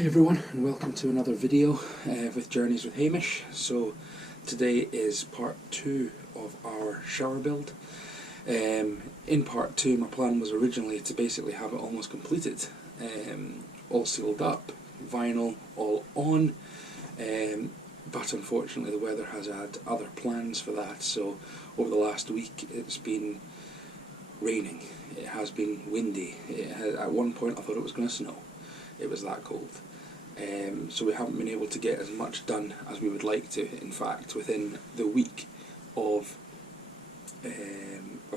Hey everyone, and welcome to another video with Journeys with Hamish. So today is part 2 of our shower build. In part 2 my plan was originally to basically have it almost completed, all sealed up, vinyl all on, but unfortunately the weather has had other plans for that. So over the last week it's been raining, it has been windy, at one point I thought it was going to snow. It was that cold. So we haven't been able to get as much done as we would like to. In fact, within the week of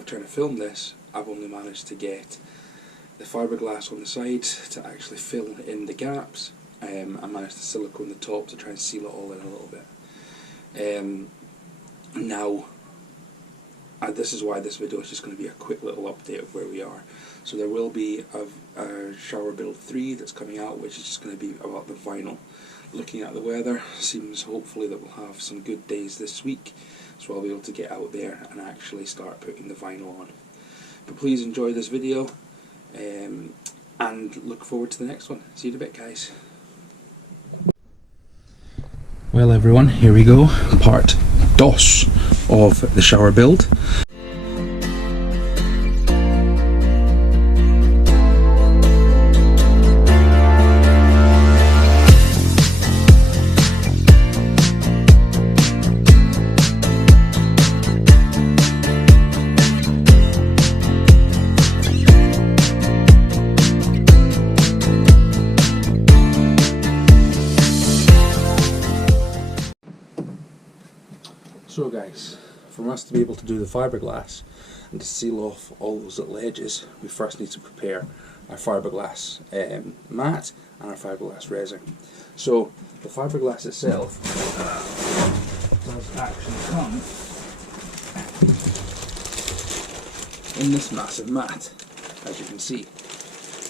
trying to film this, I've only managed to get the fiberglass on the sides to actually fill in the gaps. I managed to silicone the top to try and seal it all in a little bit. Now, this is why this video is just going to be a quick little update of where we are. So there will be a shower build 3 that's coming out, which is just going to be about the vinyl. Looking at the weather, seems hopefully that we'll have some good days this week, so I'll be able to get out there and actually start putting the vinyl on. But please enjoy this video, and look forward to the next one. See you in a bit, guys. Well everyone, here we go, part 2 of the shower build. So guys, for us to be able to do the fiberglass and to seal off all those little edges, we first need to prepare our fiberglass mat and our fiberglass resin. So the fiberglass itself does actually come in this massive mat, as you can see,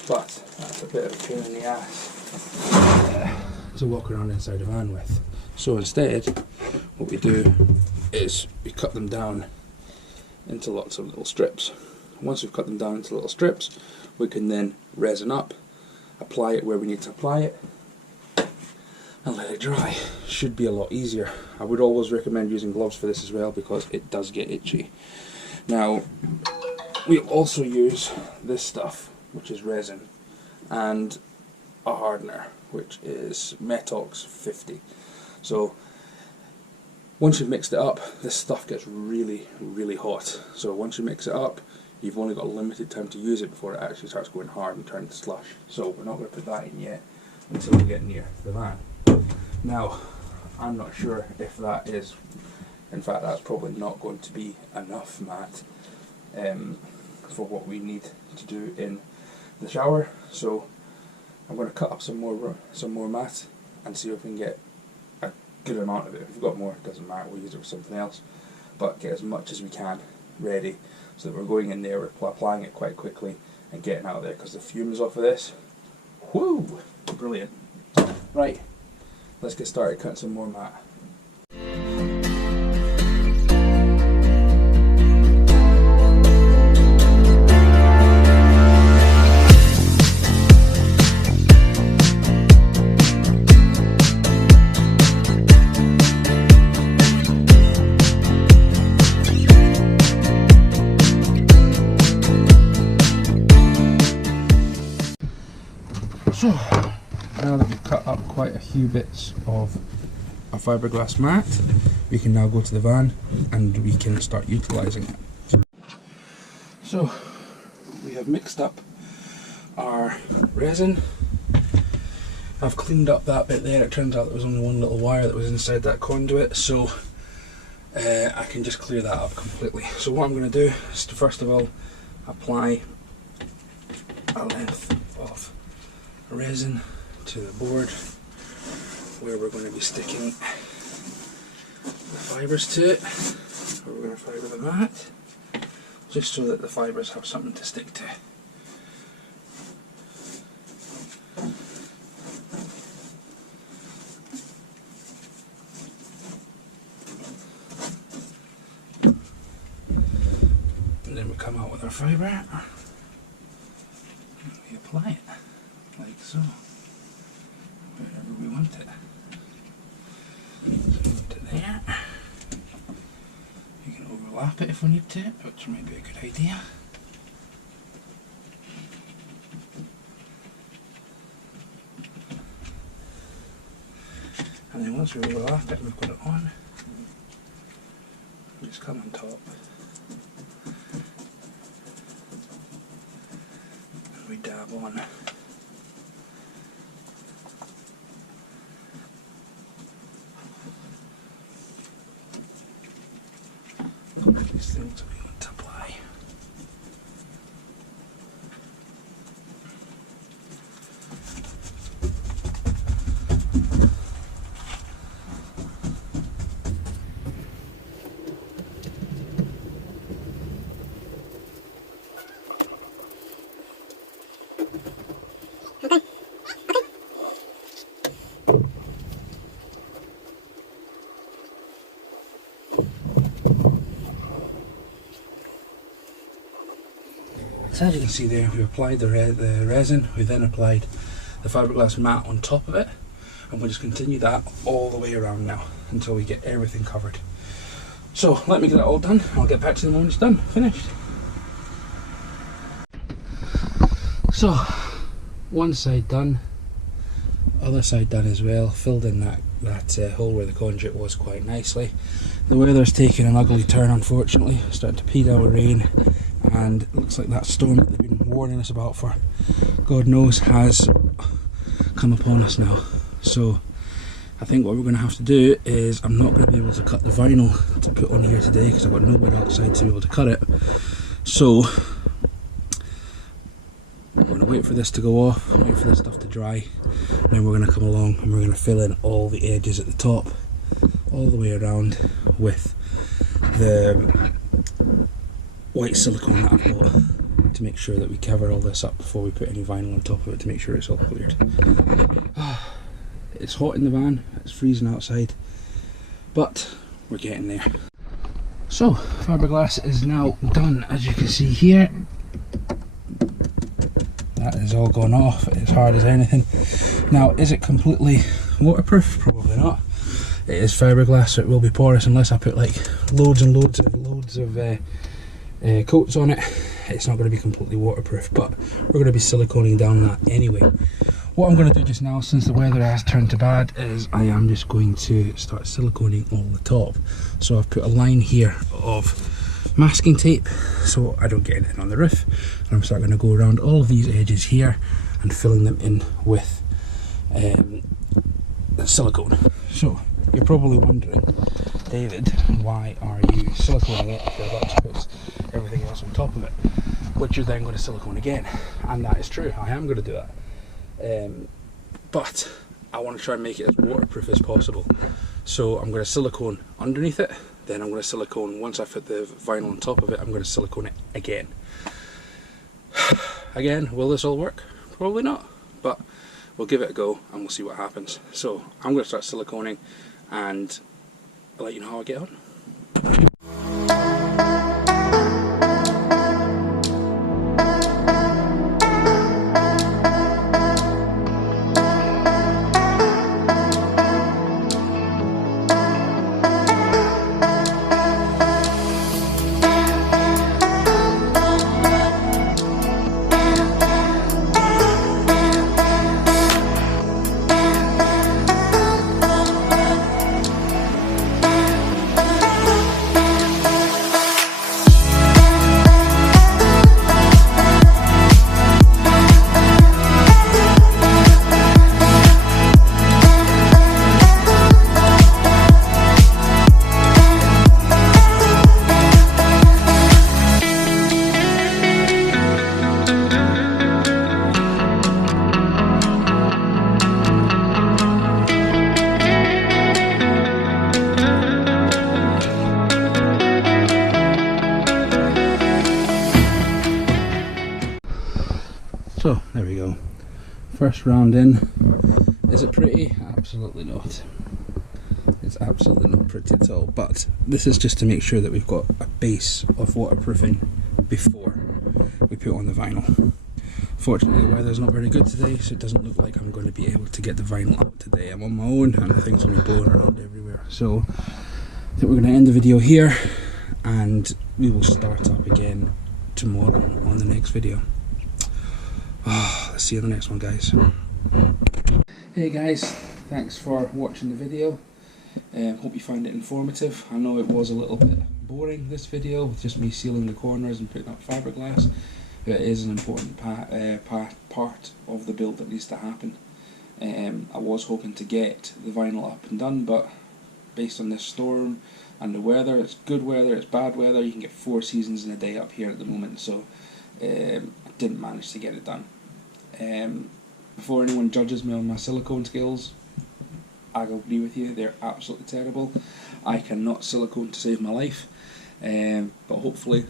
but that's a bit of a pain in the ass to walk around inside a van with. So instead, what we do is we cut them down into lots of little strips. Once we've cut them down into little strips, we can then resin up, apply it where we need to apply it, and let it dry. Should be a lot easier. I would always recommend using gloves for this as well, because it does get itchy. Now, we also use this stuff, which is resin, and a hardener, which is Metox 50. So once you've mixed it up, this stuff gets really, really hot. So once you mix it up, you've only got a limited time to use it before it actually starts going hard and turning to slush. So we're not going to put that in yet until we get near the van. Now, I'm not sure if that is, in fact that's probably not going to be enough mat for what we need to do in the shower. So I'm going to cut up some more mat and see if we can get a good amount of it. If we've got more, it doesn't matter, we'll use it for something else, but get as much as we can ready so that we're going in there, we're applying it quite quickly and getting out of there, because the fumes off of this, whoo, brilliant. Right, let's get started cutting some more mat. So, now that we've cut up quite a few bits of a fiberglass mat, we can now go to the van and we can start utilising it. So, we have mixed up our resin. I've cleaned up that bit there. It turns out there was only one little wire that was inside that conduit, so I can just clear that up completely. So what I'm going to do is to first of all apply a length of resin to the board where we're going to be sticking the fibres to it, where we're going to fibre the mat, just so that the fibres have something to stick to. And then we come out with our fibre and we apply it like so. want it. So put it there. You can overlap it if we need to, which might be a good idea. And then once we overlap it, we've got it on. We just come on top. And we dab on. These things we want to apply. So as you can see there, we applied the resin, we then applied the fiberglass mat on top of it, and we'll just continue that all the way around now until we get everything covered. So let me get it all done, I'll get back to them when it's done, finished. So, one side done, other side done as well, filled in that hole where the conduit was quite nicely. The weather's taken an ugly turn unfortunately, starting to pee down with rain, and it looks like that storm that they've been warning us about for God knows has come upon us now. So I think what we're going to have to do is, I'm not going to be able to cut the vinyl to put on here today because I've got nowhere outside to be able to cut it. So we're going to wait for this to go off, wait for this stuff to dry, and then we're going to come along and we're going to fill in all the edges at the top all the way around with the white silicone that I've got, to make sure that we cover all this up before we put any vinyl on top of it, to make sure it's all cleared. It's hot in the van, it's freezing outside, but we're getting there. So fiberglass is now done, as you can see here. That is all gone off, it's hard as anything. Now, is it completely waterproof? Probably not. It is fiberglass, so it will be porous unless I put like loads and loads of coats on it. It's not going to be completely waterproof, but we're going to be siliconing down that anyway. What I'm going to do just now, since the weather has turned to bad, is I am just going to start siliconing all the top. So I've put a line here of masking tape so I don't get anything on the roof, and I'm starting to go around all of these edges here and filling them in with silicone. So you're probably wondering, David, why are you siliconing it if you're about to put everything else on top of it, which you're then going to silicone again? And that is true, I am going to do that, but I want to try and make it as waterproof as possible. So I'm going to silicone underneath it, then I'm going to silicone, once I put the vinyl on top of it, I'm going to silicone it again. Again, will this all work? Probably not, but we'll give it a go and we'll see what happens. So I'm going to start siliconing and I'll let you know how I get on. So there we go, first round in. Is it pretty? Absolutely not. It's absolutely not pretty at all, but this is just to make sure that we've got a base of waterproofing before we put on the vinyl. Fortunately the weather's not very good today, so it doesn't look like I'm going to be able to get the vinyl up today. I'm on my own and things will be blowing around everywhere. So I think we're going to end the video here and we will start up again tomorrow on the next video. Let's see you in the next one, guys. Hey guys, thanks for watching the video. Hope you find it informative. I know it was a little bit boring, this video, with just me sealing the corners and putting up fiberglass. But it is an important part of the build that needs to happen. I was hoping to get the vinyl up and done, but based on this storm and the weather, it's good weather, it's bad weather, you can get 4 seasons in a day up here at the moment, so I didn't manage to get it done. Before anyone judges me on my silicone skills, I agree with you, they're absolutely terrible. I cannot silicone to save my life, but hopefully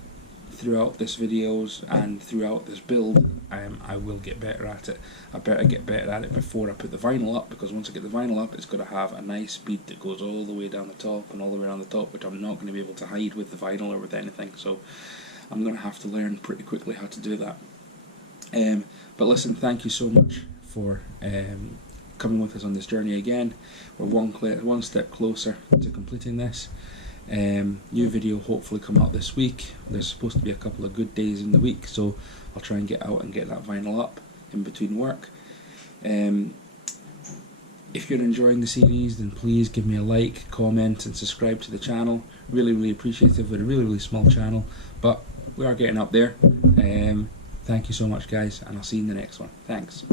throughout this videos and throughout this build I will get better at it. I better get better at it before I put the vinyl up, because once I get the vinyl up it's got to have a nice bead that goes all the way down the top and all the way around the top, which I'm not going to be able to hide with the vinyl or with anything, so I'm going to have to learn pretty quickly how to do that. But listen, thank you so much for coming with us on this journey again. We're one step closer to completing this. New video hopefully come out this week. There's supposed to be a couple of good days in the week, so I'll try and get out and get that vinyl up in between work. If you're enjoying the series, then please give me a like, comment and subscribe to the channel. Really appreciative. We're a really small channel, but we are getting up there. Thank you so much guys, and I'll see you in the next one. Thanks.